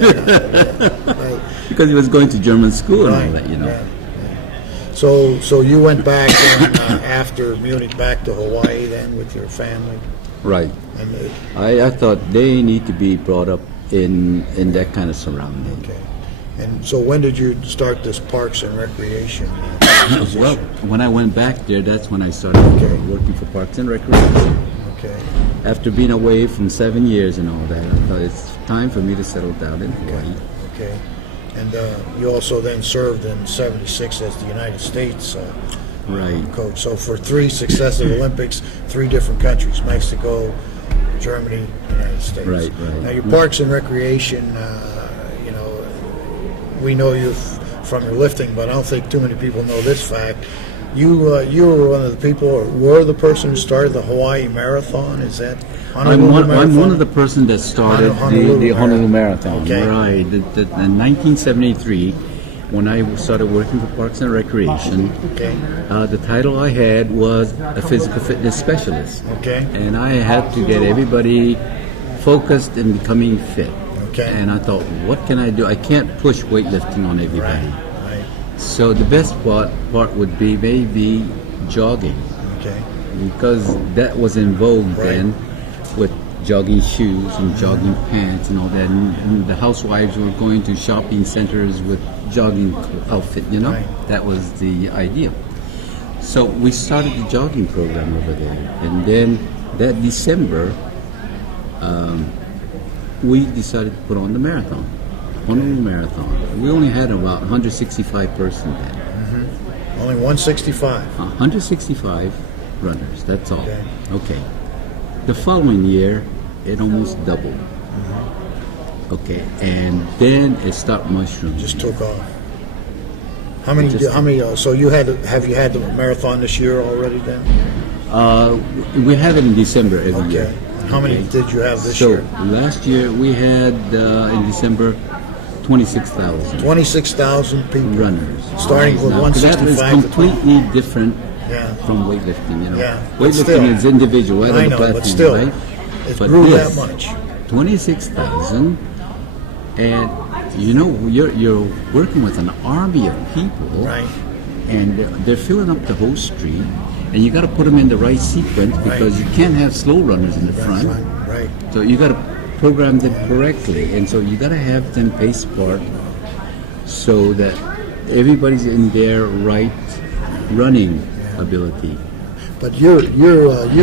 Right. Because he was going to German school and Right. all that, you know. Yeah. So you went back then, after Munich back to Hawaii then with your family? Right. And I thought they need to be brought up in that kind of surrounding. okay. And so when did you start this Parks and Recreation? Well, when I went back there, that's when I started working for Parks and Recreation. Okay. After being away from 7 years and all that, I thought it's time for me to settle down in Hawaii. Okay. And you also then served in '76 as the United States Right. coach. So for 3 successive Olympics, 3 different countries: Mexico, Germany, United States. Right. Now your Parks and Recreation, we know you from your lifting, but I don't think too many people know this fact. You were one of the people, or were the person who started the Hawaii Marathon. Is that I'm one of the person that started the Honolulu Marathon. Okay. Right. In 1973, when I started working for Parks and Recreation, Okay. the title I had was a physical fitness specialist. Okay. And I had to get everybody focused in becoming fit. Okay. And I thought, what can I do? I can't push weightlifting on everybody. Right. So the best part would be maybe jogging, Okay. because that was in vogue then, with jogging shoes and jogging pants and all that. And the housewives were going to shopping centers with jogging outfit, you know? Right. That was the idea. So we started the jogging program over there. And then that December, we decided to put on the marathon, Honolulu Marathon. We only had about 165 persons then. Only 165. 165 runners, that's all. Okay. Okay. The following year, it almost doubled. Okay, and then it stopped mushrooming. Just took off. How many? Just- How many? So have you had the marathon this year already? Then. We have it in December every year. Okay. How many Okay. did you have this So year? last year we had in December 26,000 26,000 people. runners. Starting with Now, that is 165. completely different Yeah. from weightlifting. You know, Yeah, but weightlifting still. is individual, right I on the know, platform, but still, right? it But grew this, that much. 26,000, and you know you're working with an army of people, Right. and they're filling up the whole street, and you got to put them in the right sequence because you can't have slow runners in the front. Right. So you got to program them correctly, and so you got to have them pace apart so that everybody's in their right running ability. But you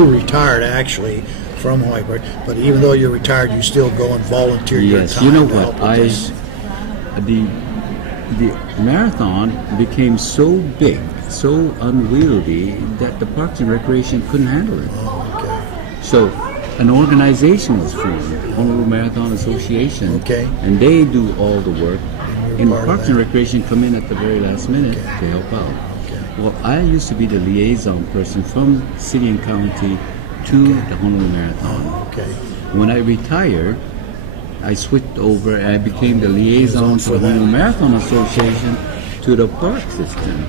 retired actually from Hawaii, but even though you're retired, you still go and volunteer your Yes, time. you know to what? help with this. The marathon became so big, so unwieldy that the Parks and Recreation couldn't handle it. Oh, okay. So an organization was formed, Honolulu Marathon Association, Okay. and they do all the work. you're And part of Parks that. and Recreation come in at the very last minute to help out. Okay. Well, I used to be the liaison person from city and county to the Honolulu Marathon. Okay. When I retired, I switched over and I became the liaison For for the that. Honolulu Marathon Association to the park system.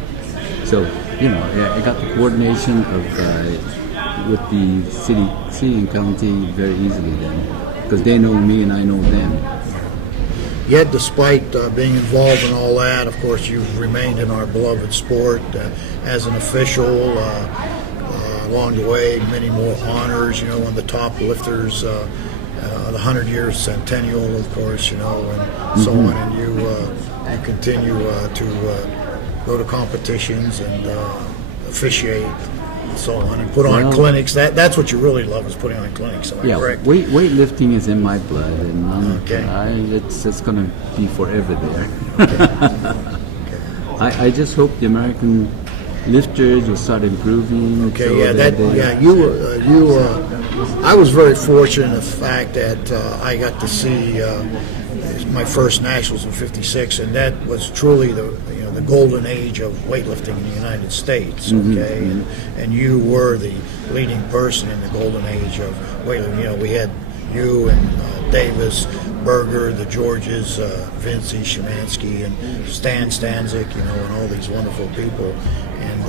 So, you know, I got the coordination of with the city and county very easily then, because they know me and I know them. Yet, despite being involved in all that, of course, you've remained in our beloved sport as an official. Along the way, many more honors. You know, one of the top lifters, the 100-year centennial, of course. You know, and so on. And you continue to go to competitions and officiate. And so on, and put on Well, clinics. That's what you really love, is putting on clinics. Am I Yeah, correct? weightlifting is in my blood, and Okay. it's going to be forever there. I just hope the American lifters will start improving. Okay, so yeah, that they- I was very fortunate in the fact that I got to see my first nationals in '56, and that was truly the golden age of weightlifting in the United States. Okay, and you were the leading person in the golden age of weightlifting. You know, we had you and Davis, Berger, the Georges, Vinci, Szymanski, and Stan Stanzik, you know, and all these wonderful people. And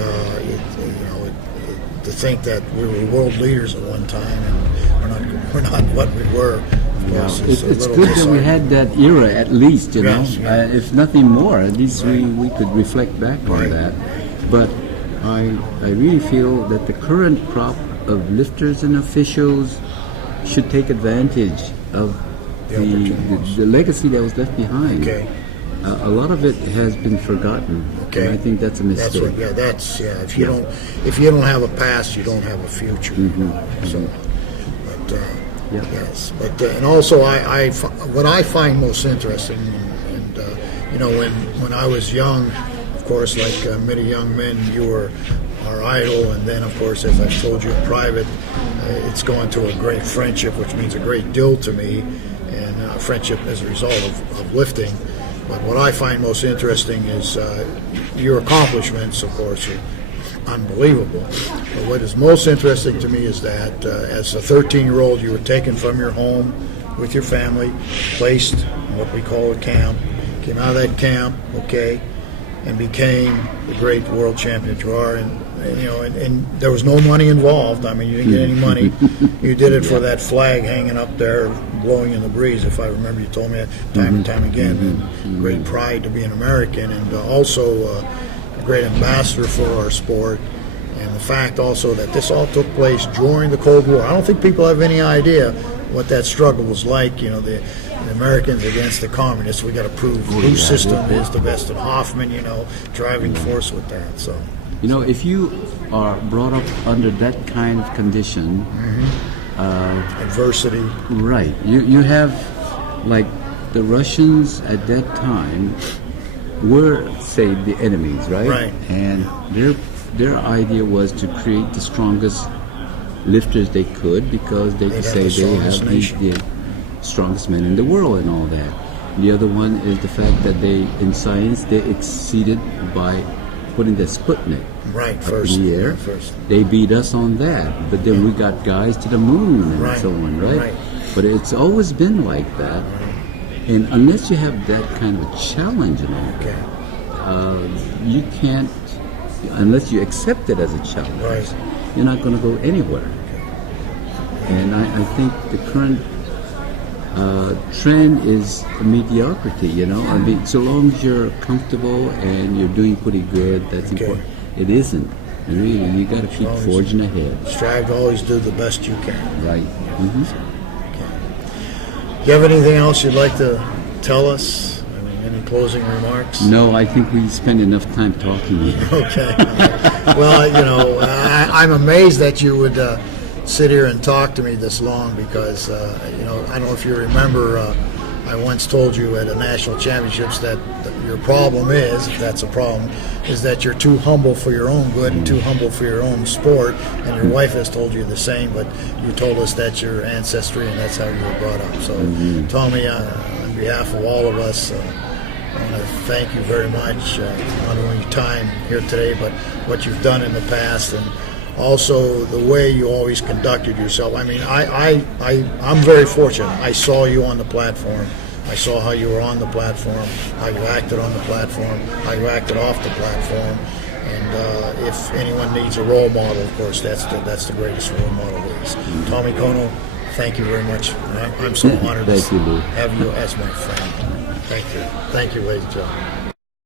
to think that we were world leaders at one time, and we're not what we were of course, is a It's little good that we disheartening. had that era at least, you Yes, know. yeah. If nothing more, at least we could reflect back on Right. that. But I really feel that the current crop of lifters and officials should take advantage of The opportunities. the legacy that was left behind. Okay. A lot of it has been forgotten, Okay. and I think that's a That's mistake. what, If you don't have a past, you don't have a future. So, but Yeah. yes, but and also what I find most interesting, and you know, when I was young, of course, like many young men, you were our idol, and then of course, as I've told you in private, it's gone to a great friendship, which means a great deal to me, and friendship as a result of lifting. But what I find most interesting is your accomplishments, of course, are unbelievable. But what is most interesting to me is that as a 13-year-old, you were taken from your home with your family, placed in what we call a camp, came out of that camp, okay, and became the great world champion you are. And you know, and there was no money involved. I mean, you didn't get any money. You did it for that flag hanging up there, blowing in the breeze. If I remember, you told me that time and time again. And great pride to be an American, and also a great ambassador for our sport. And the fact also that this all took place during the Cold War. I don't think people have any idea what that struggle was like. You know, the Americans against the communists. We got to prove whose system is the best. And Hoffman, you know, driving force with that. So. You know, if you are brought up under that kind of condition, Adversity. right? You have, like, the Russians at that time were, say, the enemies, right? Right. And their idea was to create the strongest lifters they could, because they could They'd say have the they have strongest nation. the strongest men in the world and all that. The other one is the fact that in science, they exceeded by putting the Sputnik Right, up first. in the air. First. They beat us on that, but then we got guys to the moon and Right, so on, right? right. But it's always been like that, and unless you have that kind of a challenge and all, Okay. you can't, unless you accept it as a challenge, Right. you're not going to go anywhere. And I think the current trend is mediocrity, you know. I mean, so long as you're comfortable and you're doing pretty good, that's Okay. important. It isn't. Really, you got to keep long as forging ahead. Strive to always do the best you can. Right. Mm-hmm. Do you have anything else you'd like to tell us? I mean, any closing remarks? No, I think we spend enough time talking. Okay. Well, you know, I'm amazed that you would sit here and talk to me this long because, you know, I don't know if you remember, I once told you at a national championships that your problem is, if that's a problem, is that you're too humble for your own good and too humble for your own sport. And your wife has told you the same, but you told us that's your ancestry and that's how you were brought up. So, Tommy, on behalf of all of us, I want to thank you very much, not only your time here today, but what you've done in the past, and also the way you always conducted yourself. I mean, I'm very fortunate. I saw you on the platform. I saw how you were on the platform, how you acted on the platform, how you acted off the platform. And if anyone needs a role model, of course, that's the greatest role model is. Tommy Kono, thank you very much. I'm so honored Thank you, Lou. to have you as my friend. Thank you. Thank you, ladies and gentlemen.